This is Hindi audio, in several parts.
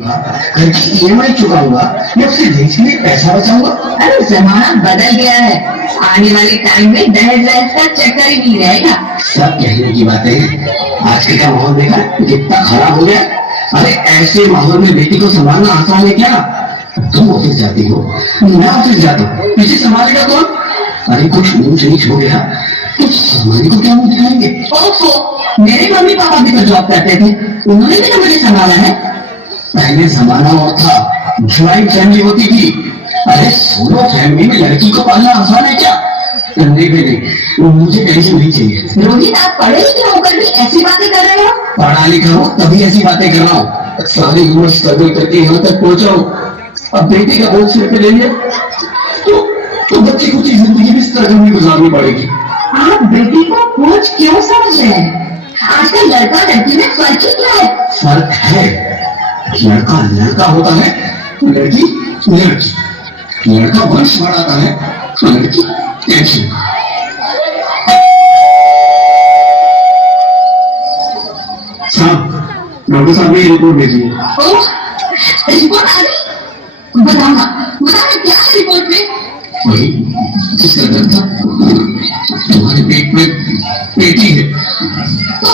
ईएमआई चुकाऊंगा या फिर देश के लिए पैसा बचाऊंगा। अरे जमाना बदल गया है, आने वाले टाइम में दहेज वहेज का चक्कर ही नहीं रहेगा। सब कहने की बातें हैं। आजकल का माहौल देखा कितना खराब हो गया। अरे ऐसे माहौल में बेटी को संभालना आसान है क्या? तुम ऑफिस जाती हो, मैं ऑफिस जाता हूँ, पीछे संभालेगा कौन? अरे कुछ ऊंच नीच हो गया तो समाज को क्या मुंह दिखाएंगे? ओफो, मेरे मम्मी पापा भी तो जॉब करते थे, उन्होंने भी तो मुझे संभाला है। पहले जमाना और था, ज्वाइंट फैमिली होती थी। अरे सोलो फैमिली में लड़की को पालना आसान है क्या? नहीं बेटे, मुझे टेंशन नहीं चाहिए। रोहित, आप पढ़े लिखे होकर भी ऐसी बातें कर रहे हो? पढ़ा लिखा हो तभी ऐसी बातें कर रहा हूँ। सारी उम्र स्ट्रगल करके यहाँ तक पहुंचा हूँ, अब बेटी का बोझ सिर पे ले लिया तो बच्चे को जिंदगी भी स्ट्रगल में गुजारनी पड़ेगी। आप बेटी को बोझ क्यों समझ रहे हैं? आजकल लड़का लड़की में फर्क ही क्या है? फर्क है, लड़का लड़का होता है, लड़की लड़की। लड़का वंश बढ़ाता है, लड़की टेंशन। साहब, डॉक्टर साहब ने रिपोर्ट भेजी है। रिपोर्ट आ गई? बताना क्या है रिपोर्ट में? वही जिसका दर्द था, तुम्हारे पेट में बेटी है। तो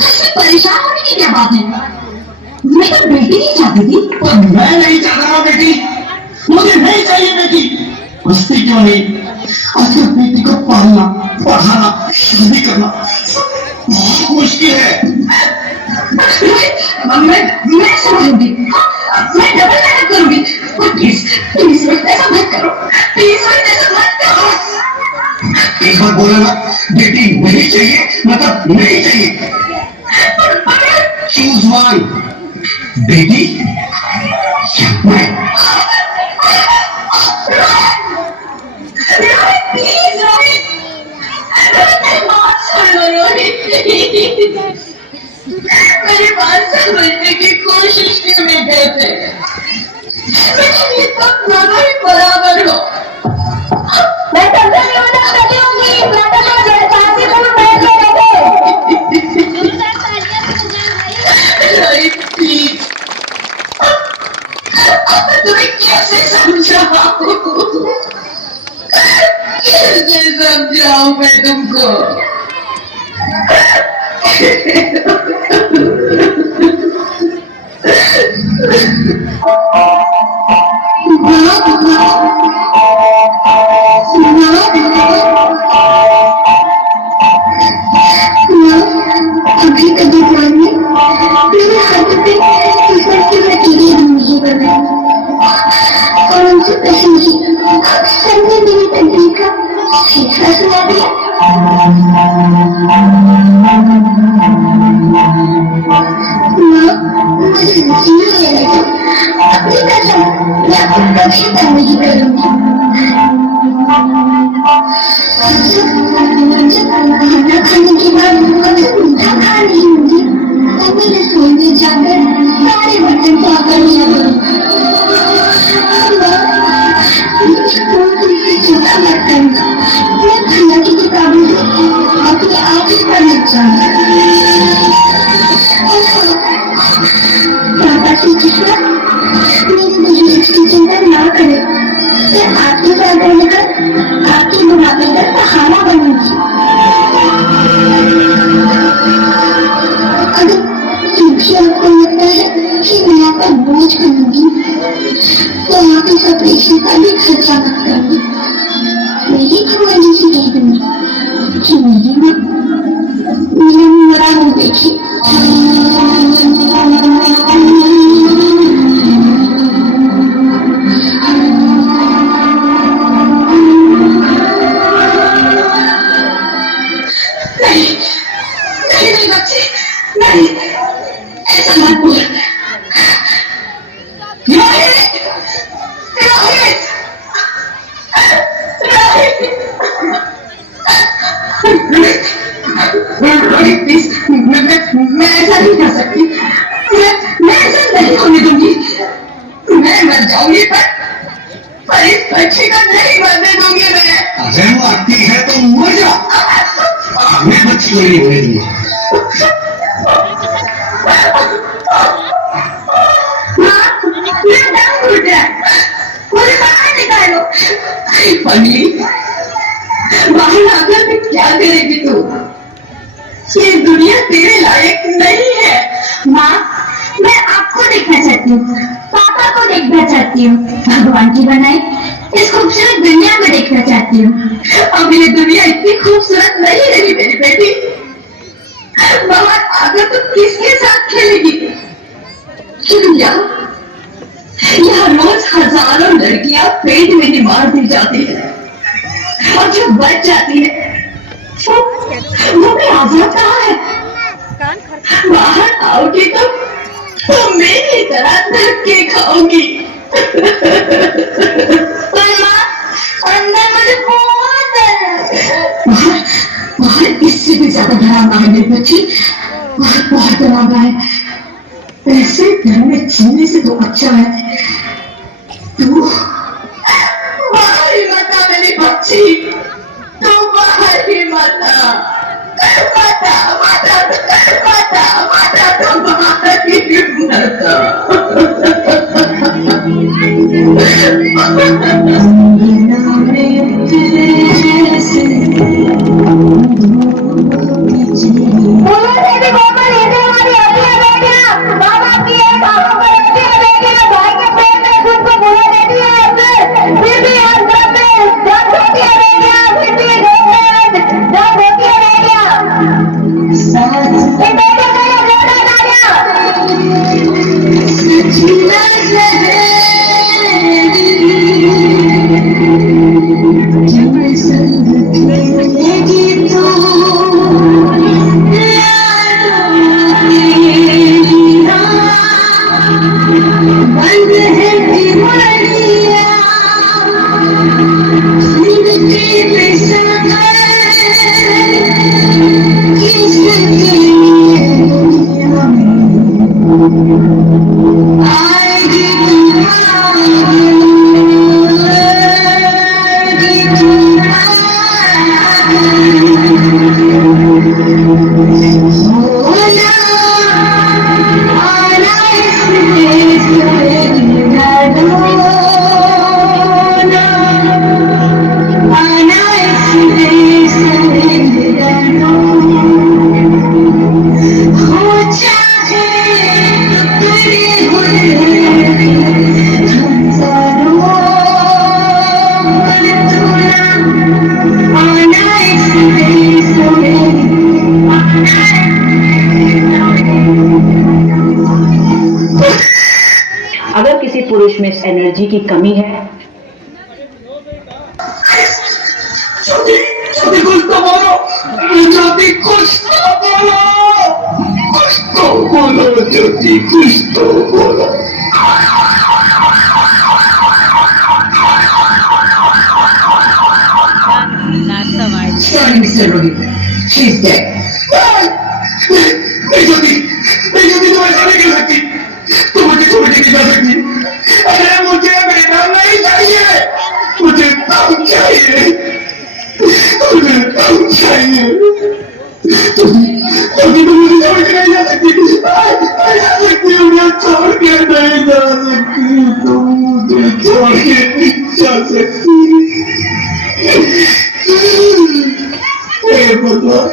ऐसे परेशान होने की क्या बात है? मैं तो बेटी नहीं चाहती थी। पर मैं नहीं चाह रहा बेटी, मुझे नहीं चाहिए बेटी। बस्ती क्यों नहीं? आजकल बेटी को पालना, पढ़ाना, शादी करना बहुत मुश्किल है। मैं समझूंगी, मैं डबल मेहनत करूंगी। प्लीज प्लीज ऐसा मत करो, प्लीज ऐसा मत करो। एक बार बोला ना, बेटी नहीं चाहिए मतलब नहीं चाहिए। चूज वन, बेटी या मैं। प्लीज रोहित, मेरी बात सुनो रोहित, मेरी बात समझने की कोशिश क्यों नहीं करते? मेरे लिए तो दोनों ही बराबर हो। मैं तब तक नहीं होंगी, मैं तो जैसे चाहती हूँ बैठ के रहो। रोहित प्लीज, तुम्हें कैसे समझाऊं? कैसे समझाऊं मैं तुमको? अभी के दुकान में मेरे हाथ पे ऊपर की लकीरें ढूंढी बनाई और उनसे पहले ही सर ने मेरी तकदीर का फैसला सुना दिया। मुझे यकीन नहीं है, अपनी कसम मैं आपको कभी तंग नहीं करूंगी। खाना खाने के बाद अगर मीठा खा रही होंगी तो मैं रसोई में जाकर सारे बर्तन साफ कर लिया करूंगा। चिंता मत करना, मैं खाना की किताबों से अपने आप ही पढ़ लग जाऊंगा। पापा से कितना मेरे बिजनेस की चिंता ना करें, मैं आपके साथ रहकर आपके बुढ़ापे तक खाना बनूंगी। अगर क्योंकि आपको लगता है कि मैं आप पर बोझ बनूंगी तो आप इस ऑपरेशन का भी खर्चा मत करना। मेरी भगवान जी से कह दूंगी कि मेरी माँ मेरा मरा मुंह देखी। नहीं बच्चे, नहीं ऐसा मत बोल। रोहित प्लीज, मैं ऐसा नहीं कर सकती, मैं ऐसा नहीं होने दूंगी। मैं मर जाऊंगी पर इस बच्चे का नहीं मरने दूंगी मैं। अगर वो आती है तो मर जा, मैं बच्ची को नहीं होने दूंगा। हाँ अगली बाहर आकर भी क्या करेगी तू? ये दुनिया तेरे लायक नहीं है। माँ, मैं आपको देखना चाहती हूँ, पापा को देखना चाहती हूँ, भगवान की बनाई इस खूबसूरत दुनिया को देखना चाहती हूँ। अब ये दुनिया इतनी खूबसूरत नहीं रही मेरी बेटी। बाहर आकर तू किसके साथ खेलेगी? यहाँ रोज हजारों लड़कियां पेट में ही मार दी जाती है और जो बच जाती है वो भी आजाद कहाँ है? बाहर आओगी तो मेरी तरह धक्के खाओगी। पर माँ, अंदर मुझे बहुत डर है। बाहर इससे भी ज्यादा डरावना है मेरी बच्ची, बहुत डरावना है। ऐसे घर में जीने से तो अच्छा है तू बाहर ही मत आ मेरी बच्ची, तू बाहर ही मत आ, मत आ, मत आ, मत आ, मत आ, तू बाहर ही मत अगर किसी पुरुष में इस एनर्जी की कमी है, कुछ तो बोलो, ज्योति कुछ तो बोलो, कुछ तो बोलो ज्योति, कुछ तो बोलो। Sorry, Mr. Rohit, she's dead. नहीं ज्योति, नहीं ज्योति, तुम ऐसा नहीं कर सकती, तुम मुझे छोड़ के नहीं जा सकती। अरे मुझे बेटा नहीं चाहिए, मुझे तब चाहिए, मुझे तब चाहिए। तुम मुझे छोड़ के नहीं जा सकती, जा सकती हूँ, मुझे छोड़ के नहीं जा सकती, तुम मुझे छोड़ के नहीं जा सकती। भगवान,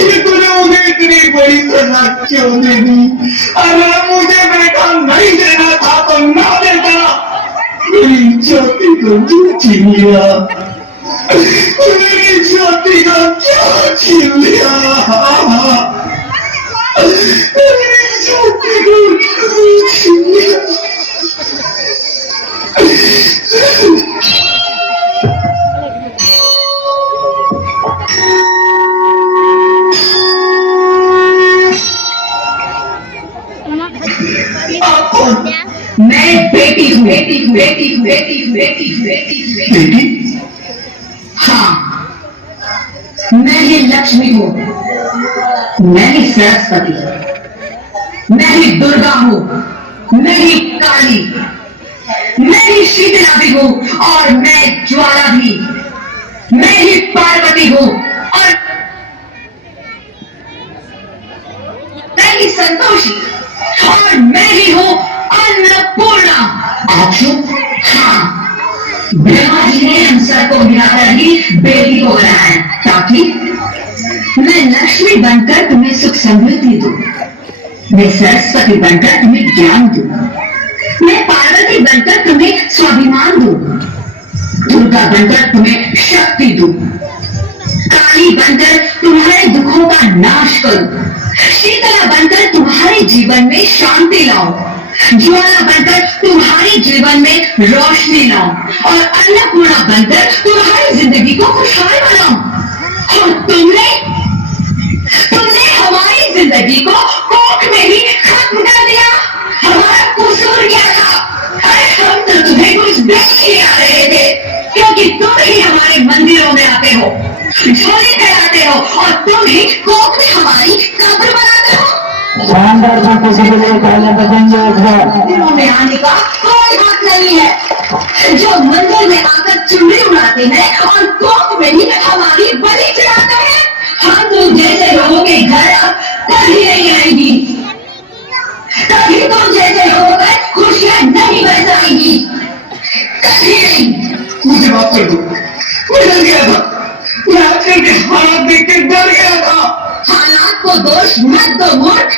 ये तूने मुझे इतनी बड़ी सजा क्यों दे दी? अगर मुझे बेटा नहीं देना था तो ना देता, मेरी ज्योति को क्यों छीन लिया? मेरी ज्योति को क्यों छीन लिया? मेरी ज्योति को क्यों छीन लिया? मैं बेटी हूँ, बेटी हूँ, बेटी हूँ, बेटी हूँ, बेटी हूँ, बेटी हूँ, बेटी? हाँ, मैं ही लक्ष्मी हूँ, मैं ही सरस्वती, मैं ही दुर्गा हूँ, मैं ही काली, मैं ही शीतला भी हूँ और मैं ज्वाला भी, मैं ही पार्वती हूँ और मैं ही संतोषी और मैं ही हूँ अन्नपूर्णा। आजू हाँ, बीमार बेटी को बनाया ताकि मैं लक्ष्मी बनकर तुम्हें सुख समृद्धि दूं, मैं सरस्वती बनकर तुम्हें ज्ञान दूं, मैं पार्वती बनकर तुम्हें स्वाभिमान दूं, दुर्गा बनकर तुम्हें शक्ति दूं, काली बनकर तुम्हारे दुखों का नाश करूं, शीतला बनकर तुम्हारे जीवन में शांति लाऊं, ज्वाला बनकर तुम्हारे जीवन में रोशनी लाऊं और अन्नपूर्णा बनकर तुम्हारी जिंदगी को खुशहाल बनाऊं। और तुमने हमारी जिंदगी को कोख में ही खत्म कर दिया। हमारा कसूर क्या था? अरे हम तो तुम्हें कुछ देख ही आ रहे थे, क्योंकि तुम ही हमारे मंदिरों में आते हो, झोली कराते हो और तुम ही कोख में हमारी कब्र बनाते हो। मंदिरों में आने का कोई हक नहीं है। जो मंदिर में आकर चुनरी उड़ाते हैं और कोख में ही हमारी बलि चढ़ाते हैं, हम तुम जैसे लोगों के घर अब कभी नहीं आएंगी, कभी तुम जैसे लोगों पर खुशियां नहीं बरसाएंगी, कभी नहीं। मुझे माफ कर दो, मैं डर गया था, मैं आजकल के हालात देख के डर गया था। हालात को दोष मत दो मूर्ख,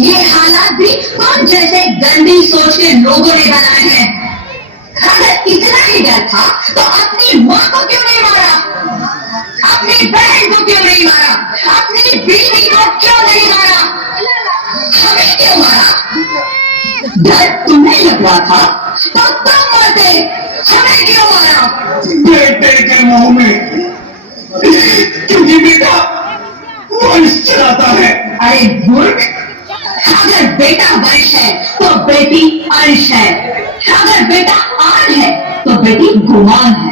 ये हालात भी तुम जैसे गंदी सोच के लोगों ने बनाए हैं। अगर इतना ही डर था तो अपनी माँ को क्यों नहीं मारा, अपनी बहन को क्यों नहीं मारा, अपनी बीवी को क्यों नहीं मारा, हमें क्यों मारा? डर तुम्हें लग रहा था तो तुम मरते, हमें क्यों मारा? बेटे के मुंह में, क्योंकि बेटा वंश चलाता है। अरे मूर्ख, अगर बेटा वंश है तो बेटी अंश है, अगर बेटा आन है तो बेटी गुमान है,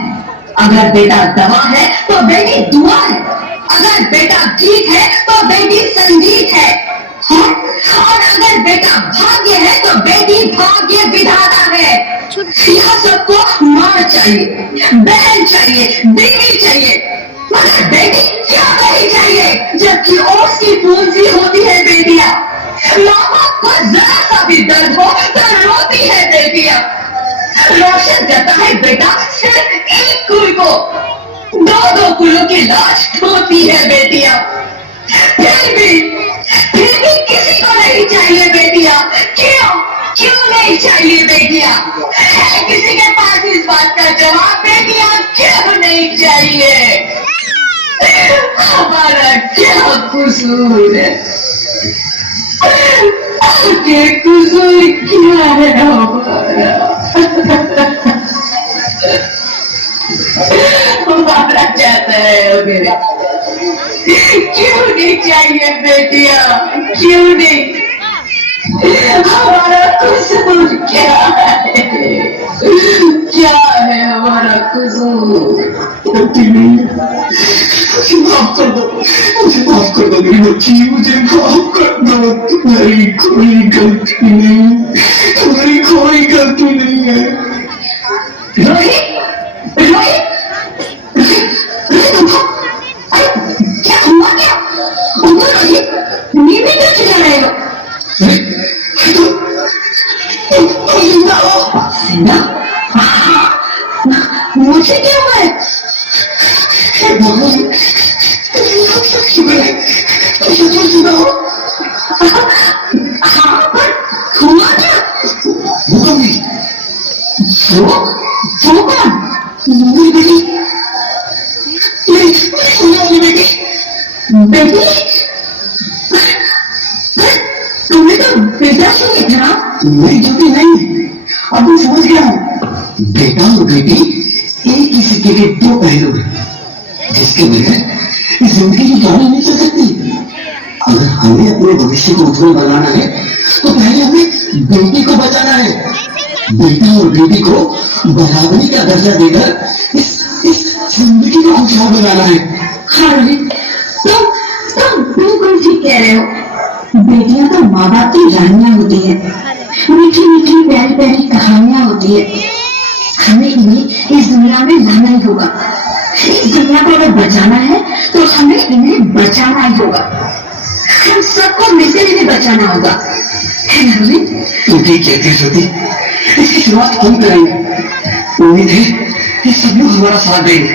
अगर बेटा दवा है तो बेटी दुआ है, अगर बेटा गीत है तो बेटी संगीत है, और अगर बेटा भाग्य है तो बेटी भाग्य विधाता है। यहाँ सबको माँ चाहिए, बहन चाहिए, बीवी चाहिए, मगर बेटी क्यों नहीं चाहिए? जबकि ओस की पूंजी होती है बेटियां। माँ बाप को जरा सा भी दर्द हो तो रोती है बेटियां। रोशन करता है बेटा सिर्फ एक कुल को, दो कुलों की लाश ढोती है बेटियां। फिर भी किसी को नहीं चाहिए बेटियां। क्यों नहीं चाहिए बेटियां? है किसी के पास इस बात का जवाब? बेटियां क्यों नहीं चाहिए? हमारा क्या कसूर है? आपके कसूर क्या है हमारा चाहता है मेरे? क्यों नहीं चाहिए बेटियां? क्यों नहीं? हमारा कसूर क्या है? क्या है हमारा कसूर? गलती नहीं है, मुझे माफ कर दो, मुझे माफ कर दो मेरी बच्ची, मुझे माफ कर दो। तुम्हारी कोई गलती नहीं, तुम्हारी कोई गलती नहीं है। रोहित, रोहित, क्या हुआ? क्या बोलो रोहित, नींद में क्यों चले रहे हो? जिंदा? मुझे क्या हुआ है? हाँ, पर हुआ क्या? वो कौन? मेरी बेटी, मेरी बेटी, तुम्हें तो बेटा से नहीं था। मेरी गलती नहीं, अब मैं समझ गया हूँ। बेटा और बेटी एक ही सिक्के के दो पहलू हैं, जिसके बगैर जिंदगी की कहानी नहीं चल सकती। अगर हमें अपने भविष्य को उज्जवल बनाना है तो पहले हमें बेटी को बचाना है। बेटा और बेटी को बराबरी का दर्जा देकर इस जिंदगी को खुशहाल बनाना है। हाँ रोहित, तुम बिल्कुल ठीक कह रहे हो। बेटियां तो माँ बाप की रानियां होती है, मीठी मीठी प्यारी प्यारी कहानियां होती है। हमें इन्हें इस दुनिया में लाना ही होगा। इस दुनिया को अगर बचाना है तो हमें इन्हें बचाना ही होगा। हम सबको मिलकर इन्हें बचाना होगा, है ना रोहित? तुम ठीक कहती ज्योति, इसकी शुरुआत हम करेंगे। उम्मीद है कि सब लोग हमारा साथ देंगे।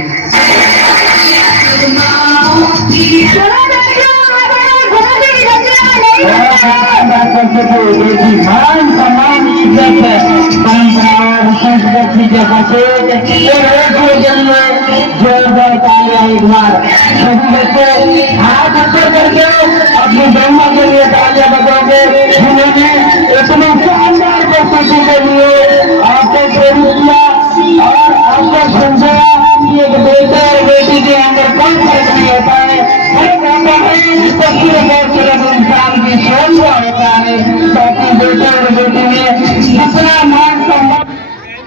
मान सम्मान इज्जत परंपराओं संस्कृति जोरदार तालियां एक बार सभी बच्चे हाथ ऊपर करके अपनी ब्रह्मा के लिए तालियां बजाओगे जिन्होंने इतनी शानदार प्रस्तुति के लिए आपको प्रेरित किया